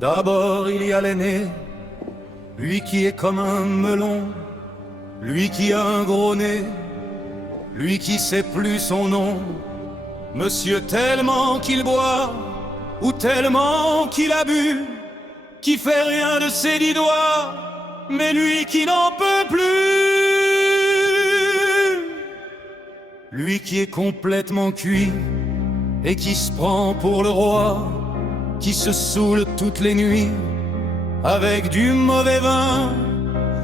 D'abord il y a l'aîné, lui qui est comme un melon, lui qui a un gros nez, lui qui sait plus son nom. Monsieur tellement qu'il boit, ou tellement qu'il a bu, qui fait rien de ses 10 doigts, mais lui qui n'en peut plus. Lui qui est complètement cuit, et qui se prend pour le roi, qui se saoule toutes les nuits avec du mauvais vin,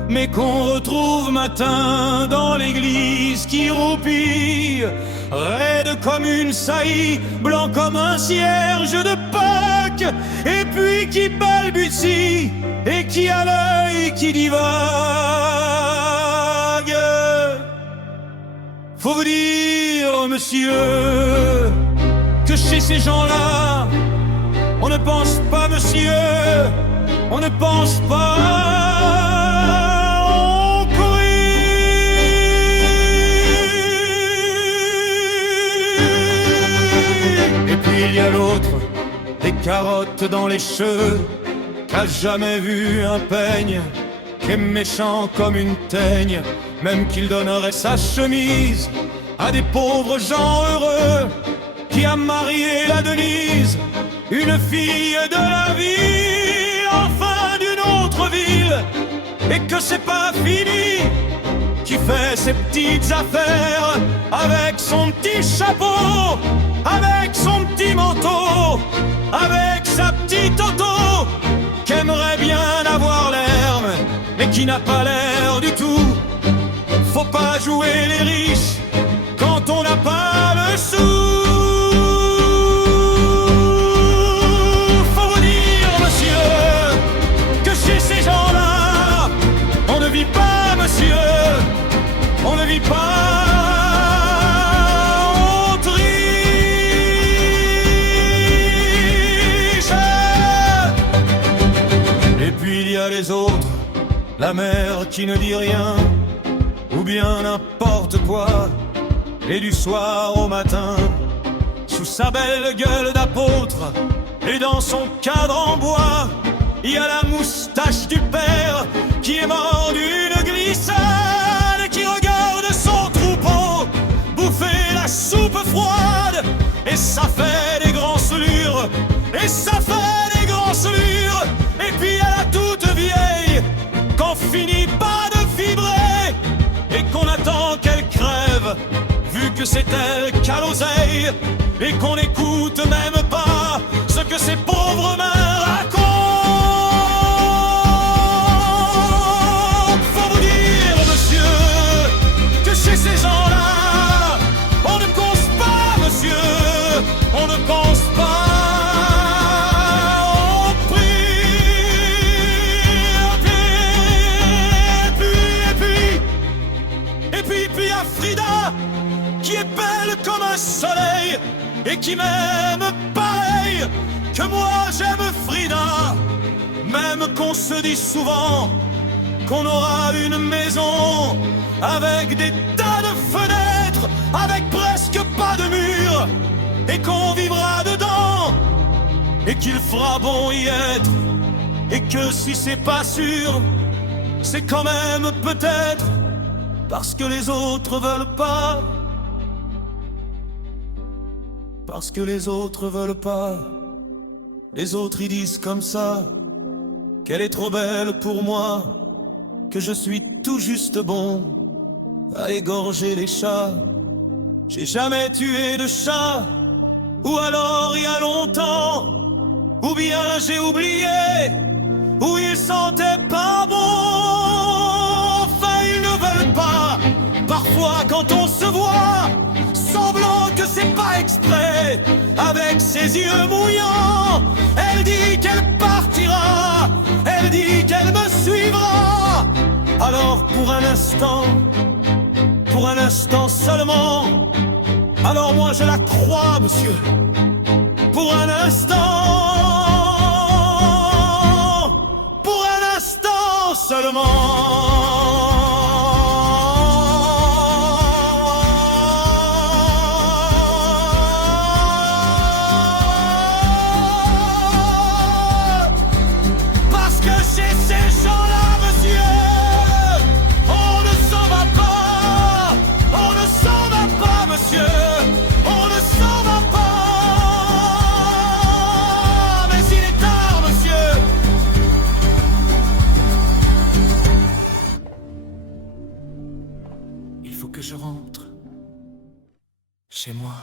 mais qu'on retrouve matin dans l'église, qui roupille, raide comme une saillie, blanc comme un cierge de Pâques, et puis qui balbutie et qui a l'œil qui divague. Faut vous dire, monsieur, que chez ces gens-là, on ne pense pas, monsieur, on ne pense pas, on crie. Et puis il y a l'autre, des carottes dans les cheveux, qu'a jamais vu un peigne, qui est méchant comme une teigne, même qu'il donnerait sa chemise à des pauvres gens heureux, qui a marié la Denise, une fille de la vie, enfin d'une autre ville, et que c'est pas fini, qui fait ses petites affaires avec son petit chapeau, avec son petit manteau, avec sa petite auto, qu'aimerait bien avoir l'air, mais qui n'a pas l'air du tout. Faut pas jouer les riches quand on n'a pas le sou. On ne vit pas, on triche. Et puis il y a les autres, la mère qui ne dit rien, ou bien n'importe quoi, et du soir au matin, sous sa belle gueule d'apôtre, et dans son cadre en bois, il y a la moustache du père qui est mort d'une glissade, qui regarde son troupeau bouffer la soupe froide, et ça fait des grands sourires, et ça fait des grands sourires. Et puis à la toute vieille, qu'on finit pas de vibrer, et qu'on attend qu'elle crève, vu que c'est elle qu'a l'oseille, et qu'on n'écoute même pas ce que ces pauvres mains racontent. Chez ces gens-là, on ne pense pas, monsieur, on ne pense pas, on prie. Et puis à Frida, qui est belle comme un soleil, et qui m'aime pareil que moi j'aime Frida, même qu'on se dit souvent qu'on aura une maison avec des tas de fenêtres, avec presque pas de murs, et qu'on vivra dedans, et qu'il fera bon y être, et que si c'est pas sûr, c'est quand même peut-être parce que les autres veulent pas, parce que les autres veulent pas. Les autres ils disent comme ça qu'elle est trop belle pour moi, que je suis tout juste bon à égorger les chats. J'ai jamais tué de chat, ou alors il y a longtemps, ou bien j'ai oublié, ou ils sentaient pas bon. Enfin ils ne veulent pas, parfois quand on se voit, semblant que c'est pas exprès, avec ses yeux mouillants, elle dit qu'elle partira, elle dit qu'elle me suivra. Alors pour un instant seulement, alors moi je la crois, monsieur, pour un instant seulement. que je rentre chez moi.